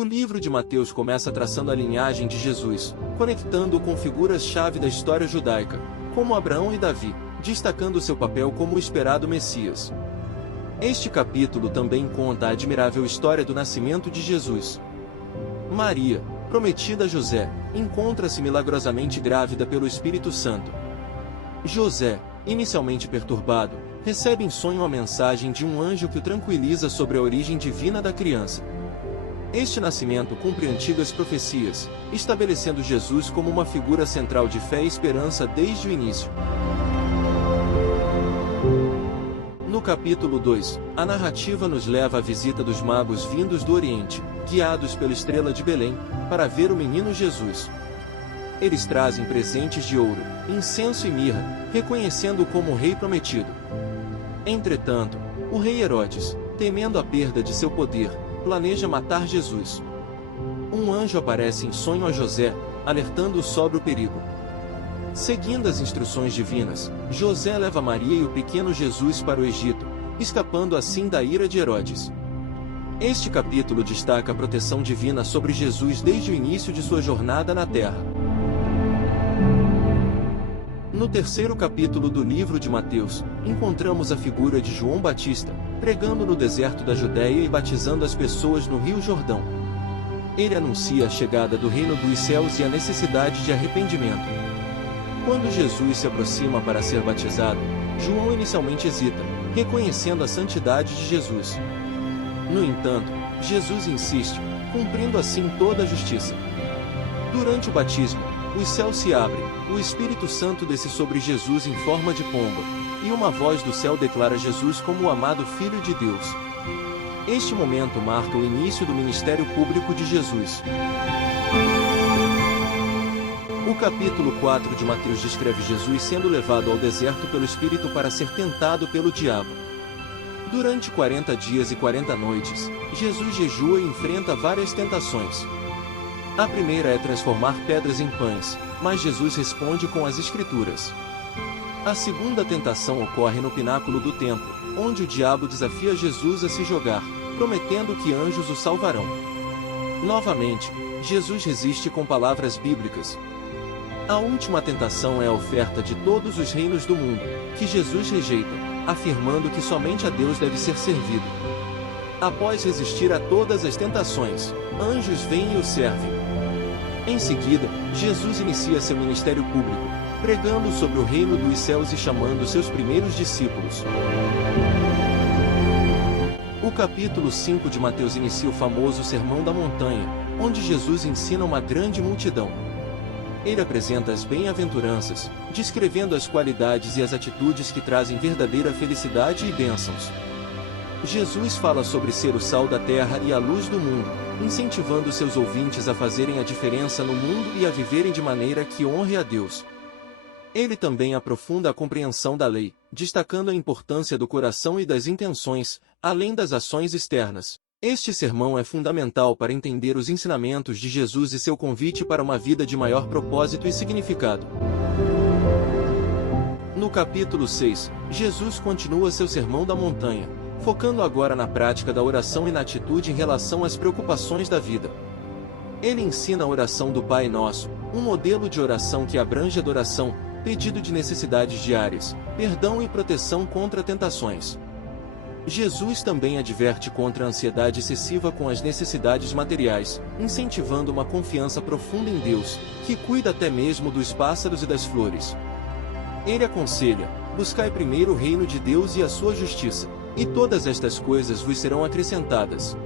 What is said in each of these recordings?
O livro de Mateus começa traçando a linhagem de Jesus, conectando-o com figuras-chave da história judaica, como Abraão e Davi, destacando seu papel como o esperado Messias. Este capítulo também conta a admirável história do nascimento de Jesus. Maria, prometida a José, encontra-se milagrosamente grávida pelo Espírito Santo. José, inicialmente perturbado, recebe em sonho a mensagem de um anjo que o tranquiliza sobre a origem divina da criança. Este nascimento cumpre antigas profecias, estabelecendo Jesus como uma figura central de fé e esperança desde o início. No capítulo 2, a narrativa nos leva à visita dos magos vindos do Oriente, guiados pela estrela de Belém, para ver o menino Jesus. Eles trazem presentes de ouro, incenso e mirra, reconhecendo-o como o rei prometido. Entretanto, o rei Herodes, temendo a perda de seu poder, planeja matar Jesus. Um anjo aparece em sonho a José, alertando-o sobre o perigo. Seguindo as instruções divinas, José leva Maria e o pequeno Jesus para o Egito, escapando assim da ira de Herodes. Este capítulo destaca a proteção divina sobre Jesus desde o início de sua jornada na terra. No terceiro capítulo do livro de Mateus, encontramos a figura de João Batista, pregando no deserto da Judéia e batizando as pessoas no Rio Jordão. Ele anuncia a chegada do reino dos céus e a necessidade de arrependimento. Quando Jesus se aproxima para ser batizado, João inicialmente hesita, reconhecendo a santidade de Jesus. No entanto, Jesus insiste, cumprindo assim toda a justiça. Durante o batismo, os céus se abrem, o Espírito Santo desce sobre Jesus em forma de pomba, e uma voz do céu declara Jesus como o amado Filho de Deus. Este momento marca o início do ministério público de Jesus. O capítulo 4 de Mateus descreve Jesus sendo levado ao deserto pelo Espírito para ser tentado pelo diabo. Durante 40 dias e 40 noites, Jesus jejua e enfrenta várias tentações. A primeira é transformar pedras em pães, mas Jesus responde com as Escrituras. A segunda tentação ocorre no pináculo do templo, onde o diabo desafia Jesus a se jogar, prometendo que anjos o salvarão. Novamente, Jesus resiste com palavras bíblicas. A última tentação é a oferta de todos os reinos do mundo, que Jesus rejeita, afirmando que somente a Deus deve ser servido. Após resistir a todas as tentações, anjos vêm e o servem. Em seguida, Jesus inicia seu ministério público, pregando sobre o reino dos céus e chamando seus primeiros discípulos. O capítulo 5 de Mateus inicia o famoso Sermão da Montanha, onde Jesus ensina uma grande multidão. Ele apresenta as bem-aventuranças, descrevendo as qualidades e as atitudes que trazem verdadeira felicidade e bênçãos. Jesus fala sobre ser o sal da terra e a luz do mundo, incentivando seus ouvintes a fazerem a diferença no mundo e a viverem de maneira que honre a Deus. Ele também aprofunda a compreensão da lei, destacando a importância do coração e das intenções, além das ações externas. Este sermão é fundamental para entender os ensinamentos de Jesus e seu convite para uma vida de maior propósito e significado. No capítulo 6, Jesus continua seu Sermão da Montanha, focando agora na prática da oração e na atitude em relação às preocupações da vida. Ele ensina a oração do Pai Nosso, um modelo de oração que abrange adoração, pedido de necessidades diárias, perdão e proteção contra tentações. Jesus também adverte contra a ansiedade excessiva com as necessidades materiais, incentivando uma confiança profunda em Deus, que cuida até mesmo dos pássaros e das flores. Ele aconselha: buscai primeiro o reino de Deus e a sua justiça, e todas estas coisas vos serão acrescentadas.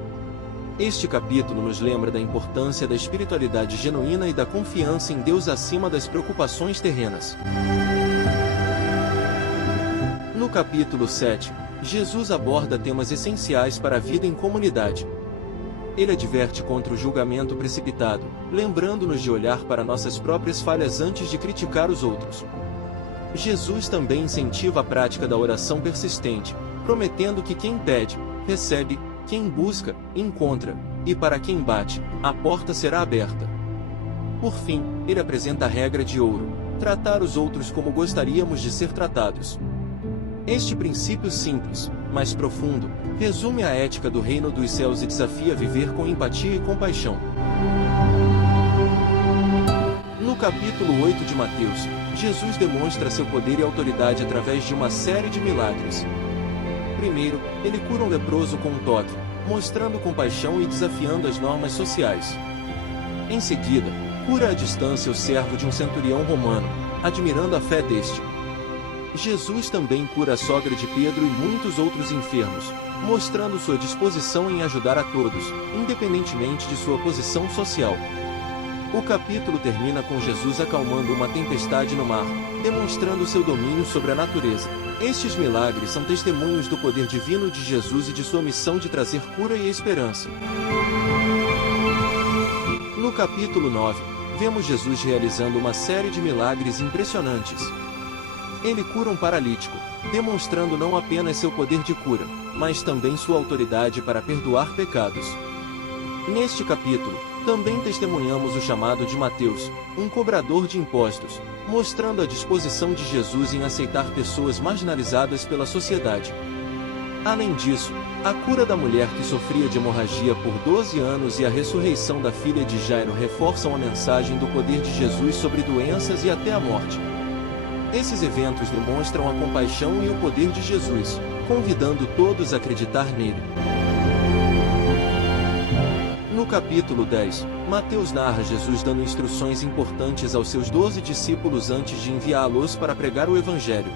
Este capítulo nos lembra da importância da espiritualidade genuína e da confiança em Deus acima das preocupações terrenas. No capítulo 7, Jesus aborda temas essenciais para a vida em comunidade. Ele adverte contra o julgamento precipitado, lembrando-nos de olhar para nossas próprias falhas antes de criticar os outros. Jesus também incentiva a prática da oração persistente, prometendo que quem pede, recebe, quem busca, encontra, e para quem bate, a porta será aberta. Por fim, ele apresenta a regra de ouro: tratar os outros como gostaríamos de ser tratados. Este princípio simples, mais profundo, resume a ética do reino dos céus e desafia a viver com empatia e compaixão. No capítulo 8 de Mateus, Jesus demonstra seu poder e autoridade através de uma série de milagres. Primeiro, ele cura um leproso com um toque, mostrando compaixão e desafiando as normas sociais. Em seguida, cura à distância o servo de um centurião romano, admirando a fé deste. Jesus também cura a sogra de Pedro e muitos outros enfermos, mostrando sua disposição em ajudar a todos, independentemente de sua posição social. O capítulo termina com Jesus acalmando uma tempestade no mar, demonstrando seu domínio sobre a natureza. Estes milagres são testemunhos do poder divino de Jesus e de sua missão de trazer cura e esperança. No capítulo 9, vemos Jesus realizando uma série de milagres impressionantes. Ele cura um paralítico, demonstrando não apenas seu poder de cura, mas também sua autoridade para perdoar pecados. Neste capítulo, também testemunhamos o chamado de Mateus, um cobrador de impostos, mostrando a disposição de Jesus em aceitar pessoas marginalizadas pela sociedade. Além disso, a cura da mulher que sofria de hemorragia por 12 anos e a ressurreição da filha de Jairo reforçam a mensagem do poder de Jesus sobre doenças e até a morte. Esses eventos demonstram a compaixão e o poder de Jesus, convidando todos a acreditar nele. No capítulo 10, Mateus narra Jesus dando instruções importantes aos seus 12 discípulos antes de enviá-los para pregar o Evangelho.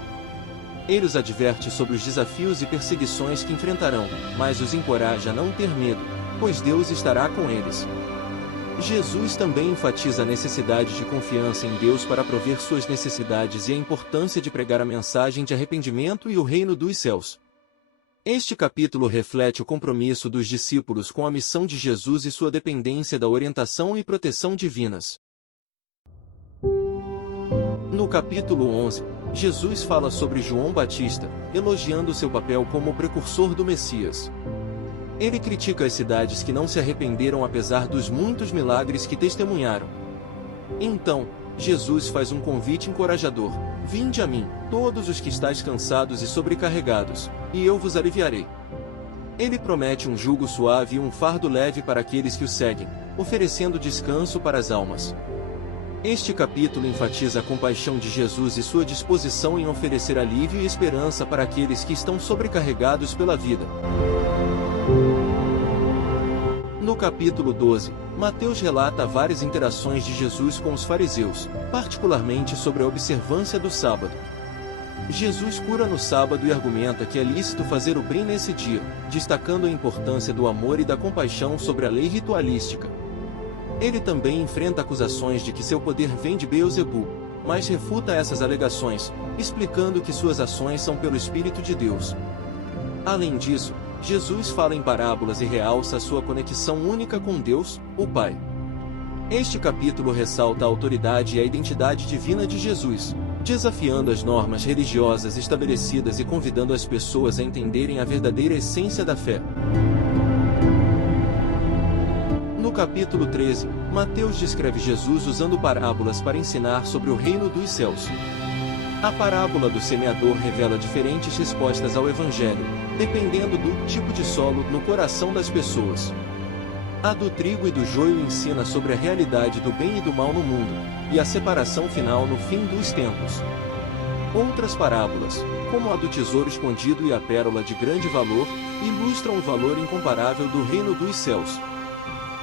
Ele os adverte sobre os desafios e perseguições que enfrentarão, mas os encoraja a não ter medo, pois Deus estará com eles. Jesus também enfatiza a necessidade de confiança em Deus para prover suas necessidades e a importância de pregar a mensagem de arrependimento e o reino dos céus. Este capítulo reflete o compromisso dos discípulos com a missão de Jesus e sua dependência da orientação e proteção divinas. No capítulo 11, Jesus fala sobre João Batista, elogiando seu papel como o precursor do Messias. Ele critica as cidades que não se arrependeram apesar dos muitos milagres que testemunharam. Então, Jesus faz um convite encorajador: vinde a mim, todos os que estáis cansados e sobrecarregados, e eu vos aliviarei. Ele promete um jugo suave e um fardo leve para aqueles que o seguem, oferecendo descanso para as almas. Este capítulo enfatiza a compaixão de Jesus e sua disposição em oferecer alívio e esperança para aqueles que estão sobrecarregados pela vida. No capítulo 12, Mateus relata várias interações de Jesus com os fariseus, particularmente sobre a observância do sábado. Jesus cura no sábado e argumenta que é lícito fazer o bem nesse dia, destacando a importância do amor e da compaixão sobre a lei ritualística. Ele também enfrenta acusações de que seu poder vem de Beelzebul, mas refuta essas alegações, explicando que suas ações são pelo Espírito de Deus. Além disso, Jesus fala em parábolas e realça a sua conexão única com Deus, o Pai. Este capítulo ressalta a autoridade e a identidade divina de Jesus, desafiando as normas religiosas estabelecidas e convidando as pessoas a entenderem a verdadeira essência da fé. No capítulo 13, Mateus descreve Jesus usando parábolas para ensinar sobre o reino dos céus. A parábola do semeador revela diferentes respostas ao Evangelho, dependendo do tipo de solo no coração das pessoas. A do trigo e do joio ensina sobre a realidade do bem e do mal no mundo, e a separação final no fim dos tempos. Outras parábolas, como a do tesouro escondido e a pérola de grande valor, ilustram o valor incomparável do reino dos céus.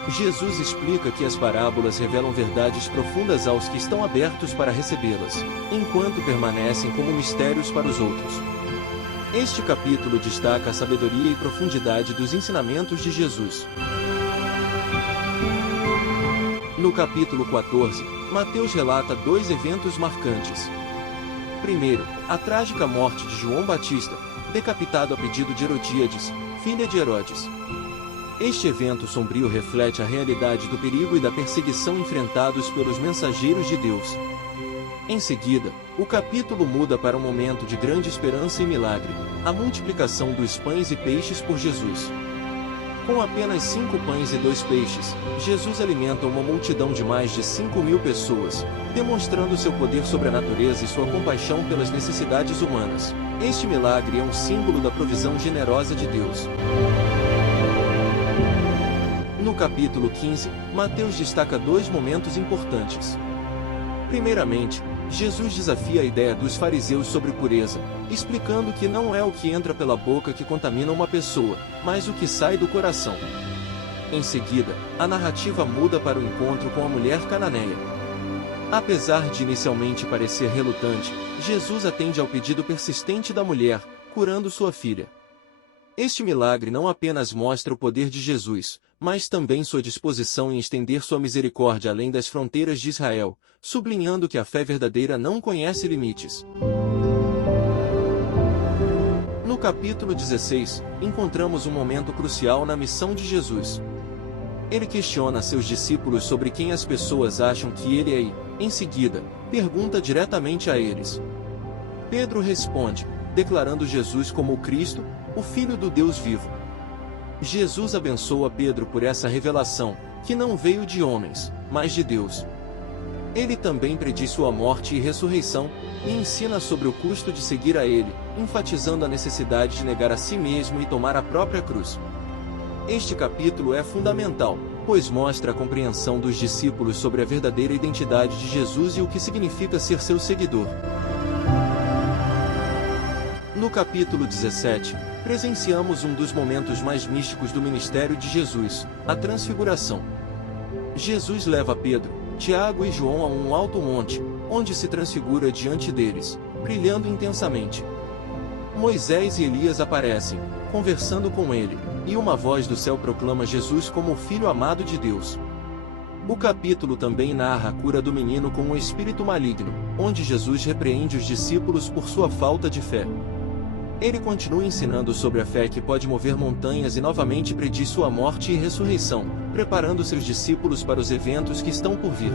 Jesus explica que as parábolas revelam verdades profundas aos que estão abertos para recebê-las, enquanto permanecem como mistérios para os outros. Este capítulo destaca a sabedoria e profundidade dos ensinamentos de Jesus. No capítulo 14, Mateus relata dois eventos marcantes. Primeiro, a trágica morte de João Batista, decapitado a pedido de Herodíades, filha de Herodes. Este evento sombrio reflete a realidade do perigo e da perseguição enfrentados pelos mensageiros de Deus. Em seguida, o capítulo muda para um momento de grande esperança e milagre, a multiplicação dos pães e peixes por Jesus. Com apenas 5 pães e 2 peixes, Jesus alimenta uma multidão de mais de 5.000 pessoas, demonstrando seu poder sobre a natureza e sua compaixão pelas necessidades humanas. Este milagre é um símbolo da provisão generosa de Deus. No capítulo 15, Mateus destaca dois momentos importantes. Primeiramente, Jesus desafia a ideia dos fariseus sobre pureza, explicando que não é o que entra pela boca que contamina uma pessoa, mas o que sai do coração. Em seguida, a narrativa muda para o encontro com a mulher cananeia. Apesar de inicialmente parecer relutante, Jesus atende ao pedido persistente da mulher, curando sua filha. Este milagre não apenas mostra o poder de Jesus, mas também sua disposição em estender sua misericórdia além das fronteiras de Israel, sublinhando que a fé verdadeira não conhece limites. No capítulo 16, encontramos um momento crucial na missão de Jesus. Ele questiona seus discípulos sobre quem as pessoas acham que ele é e, em seguida, pergunta diretamente a eles. Pedro responde, declarando Jesus como o Cristo, o Filho do Deus vivo. Jesus abençoa Pedro por essa revelação, que não veio de homens, mas de Deus. Ele também prediz sua morte e ressurreição, e ensina sobre o custo de seguir a ele, enfatizando a necessidade de negar a si mesmo e tomar a própria cruz. Este capítulo é fundamental, pois mostra a compreensão dos discípulos sobre a verdadeira identidade de Jesus e o que significa ser seu seguidor. No capítulo 17, presenciamos um dos momentos mais místicos do ministério de Jesus, a transfiguração. Jesus leva Pedro, Tiago e João a um alto monte, onde se transfigura diante deles, brilhando intensamente. Moisés e Elias aparecem, conversando com ele, e uma voz do céu proclama Jesus como o Filho amado de Deus. O capítulo também narra a cura do menino com um espírito maligno, onde Jesus repreende os discípulos por sua falta de fé. Ele continua ensinando sobre a fé que pode mover montanhas e novamente prediz sua morte e ressurreição, preparando seus discípulos para os eventos que estão por vir.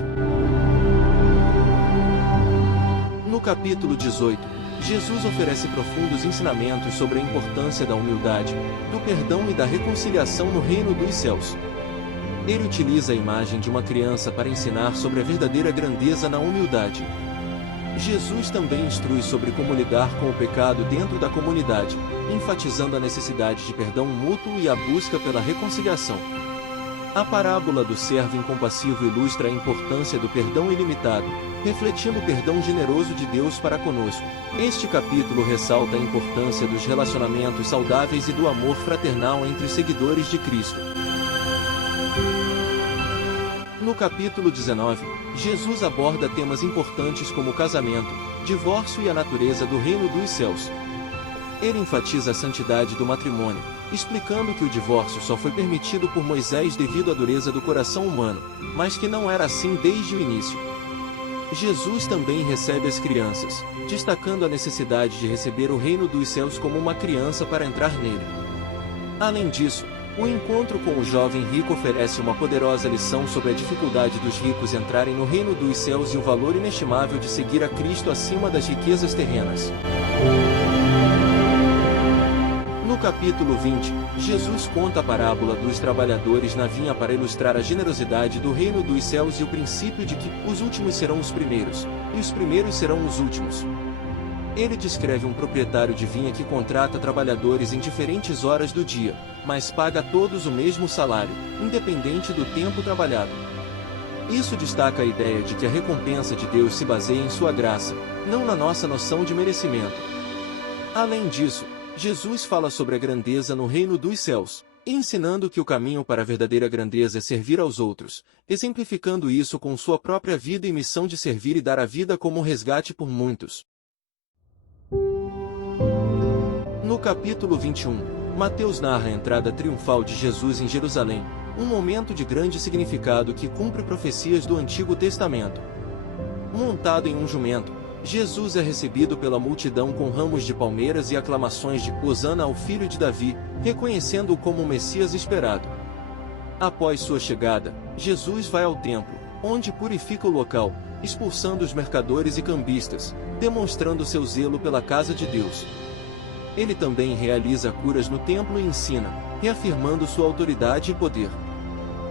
No capítulo 18, Jesus oferece profundos ensinamentos sobre a importância da humildade, do perdão e da reconciliação no reino dos céus. Ele utiliza a imagem de uma criança para ensinar sobre a verdadeira grandeza na humildade. Jesus também instrui sobre como lidar com o pecado dentro da comunidade, enfatizando a necessidade de perdão mútuo e a busca pela reconciliação. A parábola do servo incompassivo ilustra a importância do perdão ilimitado, refletindo o perdão generoso de Deus para conosco. Este capítulo ressalta a importância dos relacionamentos saudáveis e do amor fraternal entre os seguidores de Cristo. No capítulo 19, Jesus aborda temas importantes como o casamento, divórcio e a natureza do reino dos céus. Ele enfatiza a santidade do matrimônio, explicando que o divórcio só foi permitido por Moisés devido à dureza do coração humano, mas que não era assim desde o início. Jesus também recebe as crianças, destacando a necessidade de receber o reino dos céus como uma criança para entrar nele. Além disso, o encontro com o jovem rico oferece uma poderosa lição sobre a dificuldade dos ricos entrarem no reino dos céus e o valor inestimável de seguir a Cristo acima das riquezas terrenas. No capítulo 20, Jesus conta a parábola dos trabalhadores na vinha para ilustrar a generosidade do reino dos céus e o princípio de que os últimos serão os primeiros, e os primeiros serão os últimos. Ele descreve um proprietário de vinha que contrata trabalhadores em diferentes horas do dia, mas paga a todos o mesmo salário, independente do tempo trabalhado. Isso destaca a ideia de que a recompensa de Deus se baseia em sua graça, não na nossa noção de merecimento. Além disso, Jesus fala sobre a grandeza no reino dos céus, ensinando que o caminho para a verdadeira grandeza é servir aos outros, exemplificando isso com sua própria vida e missão de servir e dar a vida como resgate por muitos. No capítulo 21, Mateus narra a entrada triunfal de Jesus em Jerusalém, um momento de grande significado que cumpre profecias do Antigo Testamento. Montado em um jumento, Jesus é recebido pela multidão com ramos de palmeiras e aclamações de Hosana ao Filho de Davi, reconhecendo-o como o Messias esperado. Após sua chegada, Jesus vai ao templo, onde purifica o local, expulsando os mercadores e cambistas, demonstrando seu zelo pela casa de Deus. Ele também realiza curas no templo e ensina, reafirmando sua autoridade e poder.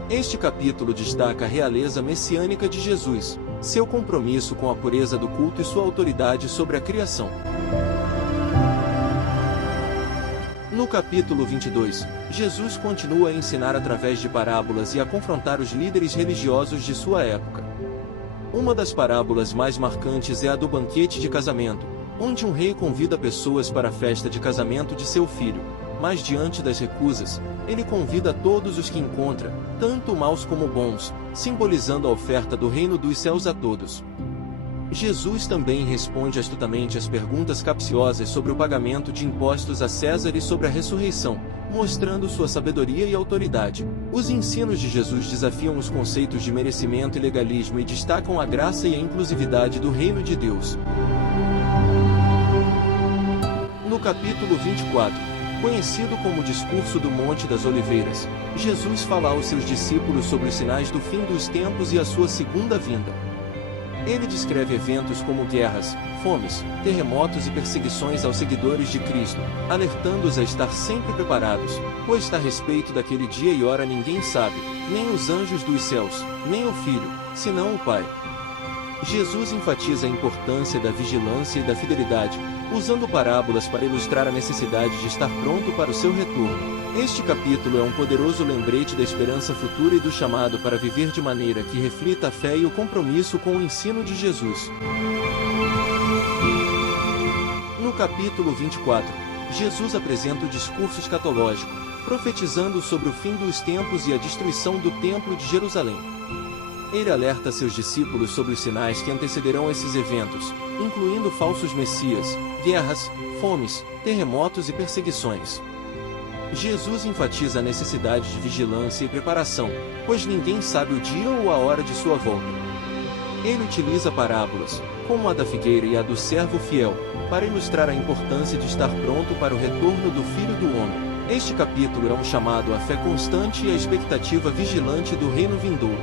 Este capítulo destaca a realeza messiânica de Jesus, seu compromisso com a pureza do culto e sua autoridade sobre a criação. No capítulo 22, Jesus continua a ensinar através de parábolas e a confrontar os líderes religiosos de sua época. Uma das parábolas mais marcantes é a do banquete de casamento, onde um rei convida pessoas para a festa de casamento de seu filho, mas diante das recusas, ele convida todos os que encontra, tanto maus como bons, simbolizando a oferta do reino dos céus a todos. Jesus também responde astutamente às perguntas capciosas sobre o pagamento de impostos a César e sobre a ressurreição, mostrando sua sabedoria e autoridade. Os ensinos de Jesus desafiam os conceitos de merecimento e legalismo e destacam a graça e a inclusividade do reino de Deus. No capítulo 24, conhecido como Discurso do Monte das Oliveiras, Jesus fala aos seus discípulos sobre os sinais do fim dos tempos e a sua segunda vinda. Ele descreve eventos como guerras, fomes, terremotos e perseguições aos seguidores de Cristo, alertando-os a estar sempre preparados, pois a respeito daquele dia e hora ninguém sabe, nem os anjos dos céus, nem o Filho, senão o Pai. Jesus enfatiza a importância da vigilância e da fidelidade, usando parábolas para ilustrar a necessidade de estar pronto para o seu retorno. Este capítulo é um poderoso lembrete da esperança futura e do chamado para viver de maneira que reflita a fé e o compromisso com o ensino de Jesus. No capítulo 24, Jesus apresenta o discurso escatológico, profetizando sobre o fim dos tempos e a destruição do Templo de Jerusalém. Ele alerta seus discípulos sobre os sinais que antecederão esses eventos, incluindo falsos messias, guerras, fomes, terremotos e perseguições. Jesus enfatiza a necessidade de vigilância e preparação, pois ninguém sabe o dia ou a hora de sua volta. Ele utiliza parábolas, como a da figueira e a do servo fiel, para ilustrar a importância de estar pronto para o retorno do Filho do Homem. Este capítulo é um chamado à fé constante e à expectativa vigilante do reino vindouro.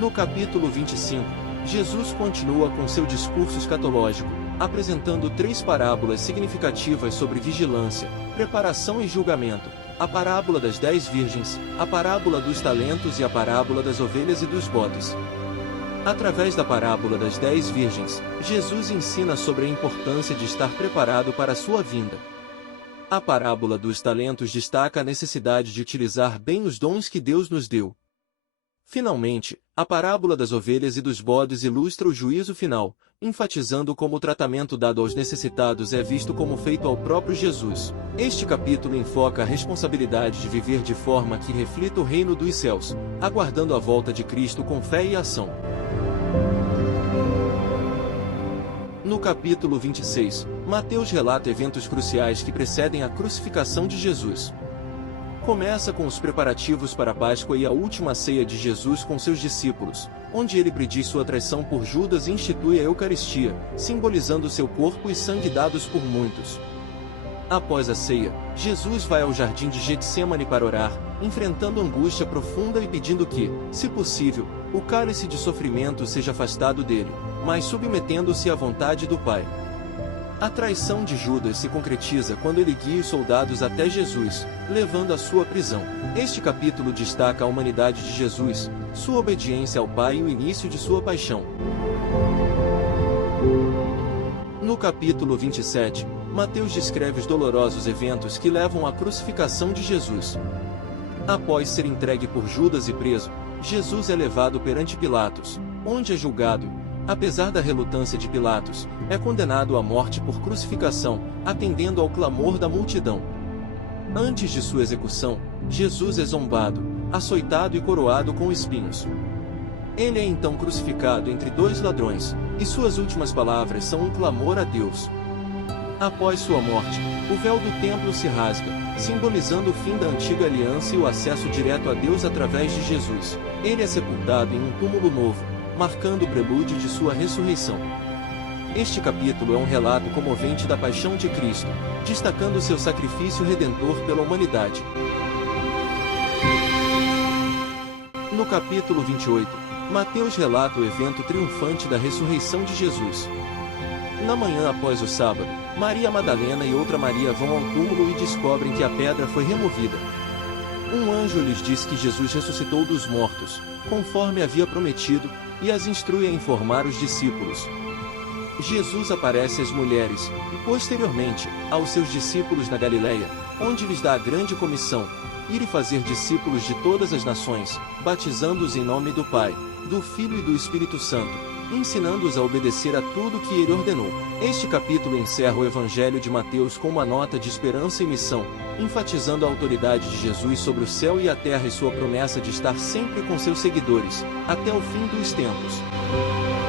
No capítulo 25, Jesus continua com seu discurso escatológico, apresentando 3 parábolas significativas sobre vigilância, preparação e julgamento: a parábola das 10 virgens, a parábola dos talentos e a parábola das ovelhas e dos bodes. Através da parábola das 10 virgens, Jesus ensina sobre a importância de estar preparado para a sua vinda. A parábola dos talentos destaca a necessidade de utilizar bem os dons que Deus nos deu. Finalmente, a parábola das ovelhas e dos bodes ilustra o juízo final, enfatizando como o tratamento dado aos necessitados é visto como feito ao próprio Jesus. Este capítulo enfoca a responsabilidade de viver de forma que reflita o reino dos céus, aguardando a volta de Cristo com fé e ação. No capítulo 26, Mateus relata eventos cruciais que precedem a crucificação de Jesus. Começa com os preparativos para a Páscoa e a última ceia de Jesus com seus discípulos, onde ele prediz sua traição por Judas e institui a Eucaristia, simbolizando seu corpo e sangue dados por muitos. Após a ceia, Jesus vai ao jardim de Getsêmani para orar, enfrentando angústia profunda e pedindo que, se possível, o cálice de sofrimento seja afastado dele, mas submetendo-se à vontade do Pai. A traição de Judas se concretiza quando ele guia os soldados até Jesus, levando à sua prisão. Este capítulo destaca a humanidade de Jesus, sua obediência ao Pai e o início de sua paixão. No capítulo 27, Mateus descreve os dolorosos eventos que levam à crucificação de Jesus. Após ser entregue por Judas e preso, Jesus é levado perante Pilatos, onde é julgado. Apesar da relutância de Pilatos, é condenado à morte por crucificação, atendendo ao clamor da multidão. Antes de sua execução, Jesus é zombado, açoitado e coroado com espinhos. Ele é então crucificado entre 2 ladrões, e suas últimas palavras são um clamor a Deus. Após sua morte, o véu do templo se rasga, simbolizando o fim da antiga aliança e o acesso direto a Deus através de Jesus. Ele é sepultado em um túmulo novo, marcando o prelúdio de sua ressurreição. Este capítulo é um relato comovente da paixão de Cristo, destacando seu sacrifício redentor pela humanidade. No capítulo 28, Mateus relata o evento triunfante da ressurreição de Jesus. Na manhã após o sábado, Maria Madalena e outra Maria vão ao túmulo e descobrem que a pedra foi removida. Um anjo lhes diz que Jesus ressuscitou dos mortos, conforme havia prometido, e as instrui a informar os discípulos. Jesus aparece às mulheres, e posteriormente, aos seus discípulos na Galileia, onde lhes dá a grande comissão: ir e fazer discípulos de todas as nações, batizando-os em nome do Pai, do Filho e do Espírito Santo, ensinando-os a obedecer a tudo que ele ordenou. Este capítulo encerra o Evangelho de Mateus com uma nota de esperança e missão, enfatizando a autoridade de Jesus sobre o céu e a terra e sua promessa de estar sempre com seus seguidores, até o fim dos tempos.